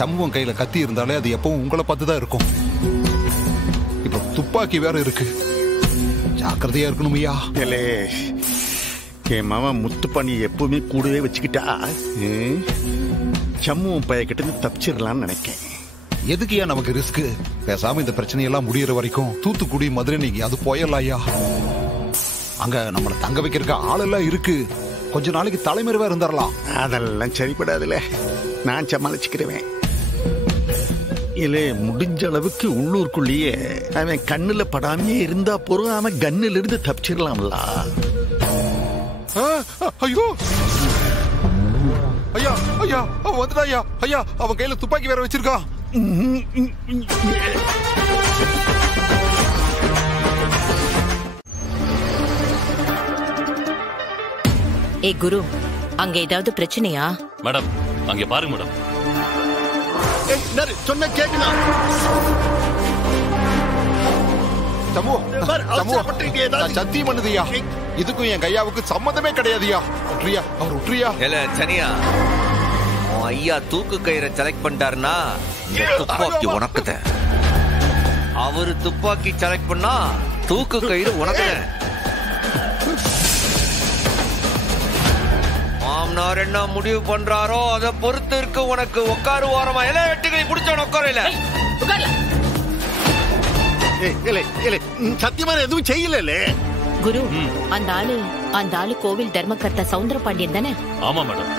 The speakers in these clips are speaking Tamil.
சம்பவம் கையில கத்தி இருந்தாலே அது எப்பவும் உங்களை பார்த்துதான் இருக்கும். இப்ப துப்பாக்கி வேற இருக்கு, ஜாக்கிரதையா இருக்கணும் ஐயா. என் மாமன் முத்துப்பாண்டி எப்பவுமே கூடவே வச்சுக்கிட்டா சம்பவம் பையக்கிட்ட தப்பிச்சிடலான்னு நினைக்கேன். எதுக்குயா நமக்கு ரிஸ்க்? பேசாம இந்த பிரச்சனையெல்லாம் முடியற வரைக்கும் தூத்துக்குடி மதுரை நீங்க அது போயிடலாம் ஐயா. அங்க நம்மள தங்க வைக்கிறக்க ஆளெல்லாம் இருக்கு. கொஞ்ச நாளைக்கு தலைமறைவா இருந்துடலாம். அதெல்லாம் சரிப்படாதுல, நான் சமாளிச்சுக்கிறேன். இல்ல முடிஞ்ச அளவுக்கு உள்ளூருக்குள்ளேயே அவன் கண்ணுல படாமையே இருந்தா போறோம். அவன் கண்ணுல இருந்து தப்பிச்சிடலாம்ல. ஐயோ ஐயா ஐயா அவன் வந்துட்டா ஐயா. ஐயா அவன் கையில துப்பாக்கி வேற வச்சிருக்கான். ஏ குரு, அங்க ஏதாவது பிரச்சனையா? மேடம் அங்க பாருங்க மேடம். சொன்ன கேட்கலாம். சத்தியம் பண்ணுதியா, இதுக்கும் என் கையாவுக்கு சம்மந்தமே கிடையாதுயா. உட்ரியா அவர் உட்ரியா. சனியா ஐயா தூக்கு கயிறை செலக்ட் பண்ணிட்டாருன்னா துப்பாக்கி உனக்குத. அவரு துப்பாக்கி செலக்ட் பண்ணா தூக்கு கயிறு உனக்குத. மாமனார் என்ன முடிவு பண்றாரோ அதை பொறுத்து இருக்கு உனக்கு. உட்காரு ஓரமா. எல்லா வெட்டிகளை பிடிச்சவன உட்கார. சத்தியமா எதுவும் செய்யல குரு. அந்த ஆளு கோவில் தர்மகர்த்தா சவுந்தர பாண்டியன் தானே? ஆமா மேடம்.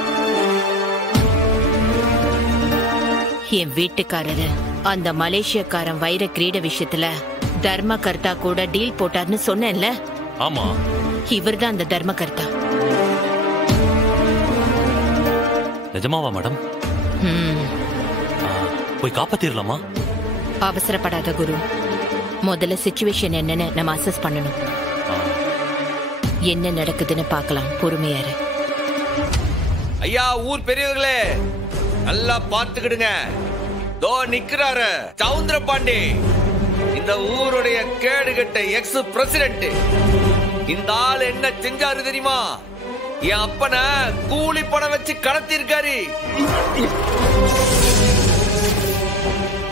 என் வீட்டுக்காரரு அந்த மலேசியக்காரன் வைர கிரீட விஷயத்துல தர்மகர்த்தா கூட டீல் போட்டார்னு சொன்னேன்ல. ஆமா, இவர்தான் அந்த தர்மகர்த்தா. நிஜமாவா மேடம்? போய் காப்பாத்திரலாமா? அவசரப்படாத குரு, முதல்ல சிச்சுவேஷன் என்னன்னு நம்ம அசஸ் பண்ணணும். என்ன நடக்குதுன்னு பார்க்கலாம், பொறுமையாரு. ஐயா ஊர் பெரியவர்களே நல்லா பாத்துக்கிடுங்க. தோ நிக்கிறாரு சவுந்தர பாண்டி, இந்த ஊருடைய கேடுகட்ட எக்ஸ் பிரசிடென்ட். இந்த ஆள் என்ன செஞ்சாரு தெரியுமா? என் அப்பனை கூலி பணம் வச்சு கடத்தி இருக்காரு.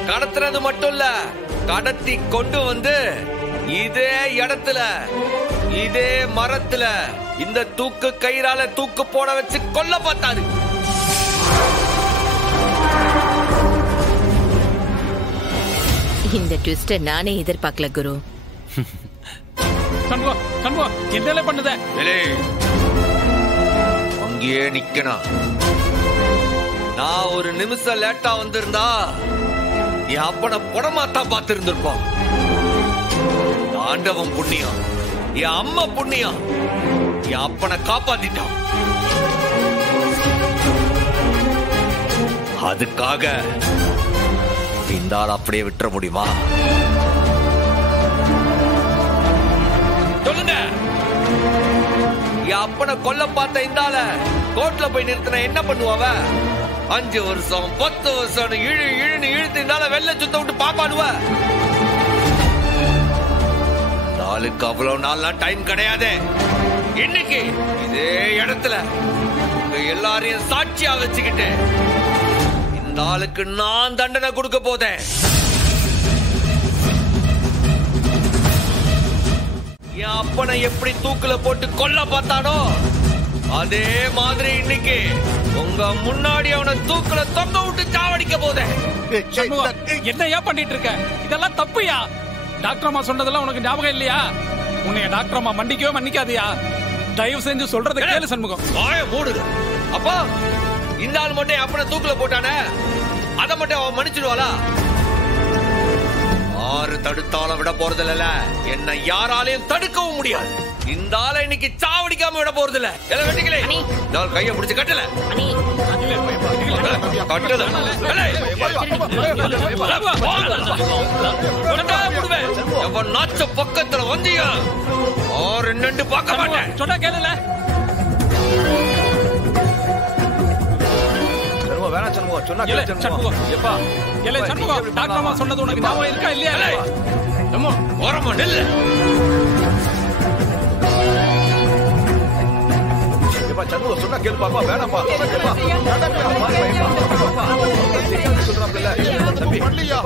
கடத்துறது மட்டும் இல்ல, கடத்தி கொண்டு வந்து இதே இடத்துல இதே மரத்துல இந்த தூக்கு கயிறால தூக்கு போட வச்சு கொல்ல பார்த்தாரு. இந்த ட்விஸ்ட நானே எதிர்பார்க்கல குரு. என்ன பண்ணுத? அங்கேயே நிக்கணும். நான் ஒரு நிமிஷம் லேட்டா வந்திருந்தா என் அப்பனை புடமாத்தான் பார்த்து இருந்திருப்பான். ஆண்டவன் புண்ணியம், என் அம்மா புண்ணியம், என் அப்பனை காப்பாத்திட்டான். அதுக்காக இந்த ஆள் அப்படியே விட்டுற முடியுமா? சொல்லுங்க. என் அப்பனை கொல்ல பார்த்த இந்த ஆள கோர்ட்ல போய் நிறுத்தின என்ன பண்ணுவாவ? 5 வருஷம் 10 வருஷம் இழுன்னு இழுத்து இந்த ஆள வெள்ள சுத்த விட்டு பாப்பாடுவ. நாளுக்கு அவ்வளவு நாள்லாம் டைம் கிடையாது. இன்னைக்கு இதே இடத்துல எல்லாரையும் சாட்சியா வச்சுக்கிட்டு இந்த ஆளுக்கு நான் தண்டனை கொடுக்க போதேன். என் அப்பனை எப்படி தூக்குல போட்டு கொல்ல பார்த்தானோ அதே மாதிரி இன்னைக்கு உங்க முன்னாடி அவனை தூக்குல தொங்க விட்டு சாவடிக்க போதேன். என்ன பண்ணிட்டு இருக்க? இதெல்லாம் தப்புயா. டாக்டர் அம்மா சொன்னதெல்லாம் உனக்கு ஞாபகம் இல்லையா? உன்னைய டாக்டர் அம்மா மன்னிக்கவே மன்னிக்காதியா. தயவு செஞ்சு சொல்றதை கேளு சண்முகம். வாய மூடுது. அப்பா இந்த ஆள் மட்டும் அப்பனை தூக்குல போட்டானே, அதை மட்டும் அவன் மன்னிச்சிடுவாளா? ஆறு தடுத்தாலும் விட போறதில்ல. என்ன யாராலையும் தடுக்கவும் முடியாது. இந்த ஆளை இன்னைக்கு சாவடிக்காம விட போறதில்ல. எல்லாம் வெட்டிக்கலே கைய பிடிச்சு கட்டல கட்டல நாச்ச பக்கத்துல வந்தியா ஆறு நின்று பார்க்க மாட்டேன். சொன்னா கேளல. டாக்டர் அம்மா சொன்னது உனக்கு ஞாபகம் இருக்கா இல்லையா? ஓரமா நெல்லு. சொன்னா கேள்வி பாப்பா. வேணாப்பா எதுவும் பண்ணலையா?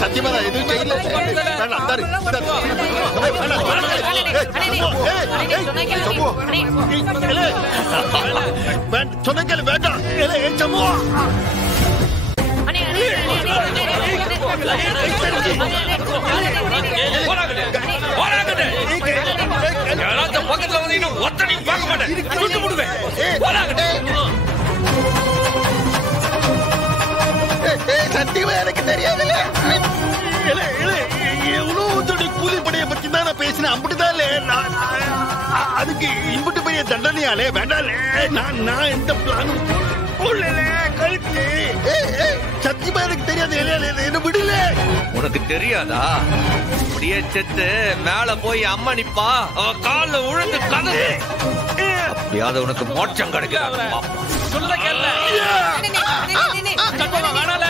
சத்தியமா எதுவும் செய்யல. சொன்ன வேண்டாம். சம்பு பக்கத்துல வந்து ஒத்தனை பார்க்க மாட்டேன். சத்தியமா எனக்கு தெரியாதுல்ல. எவ்வளவு கூலிப்படையை பத்தி தான் நான் பேசினேன். அப்படிதான் அதுக்கு இம்புட்டு பெரிய தண்டனையாலே வேண்டாலே. நான் எந்த பிளானும் கழுத்து. சத்தியமா எனக்கு தெரியாது. என்ன விடல. உனக்கு தெரியாதா? அப்படியே செத்து மேல போய் அம்மா நிப்பா, அவ கால்ல உழுந்து கதவு. அப்படியாவது உனக்கு மோட்சம் கிடைக்கிறாங்க. சொல்ல கேள்ல வேணால.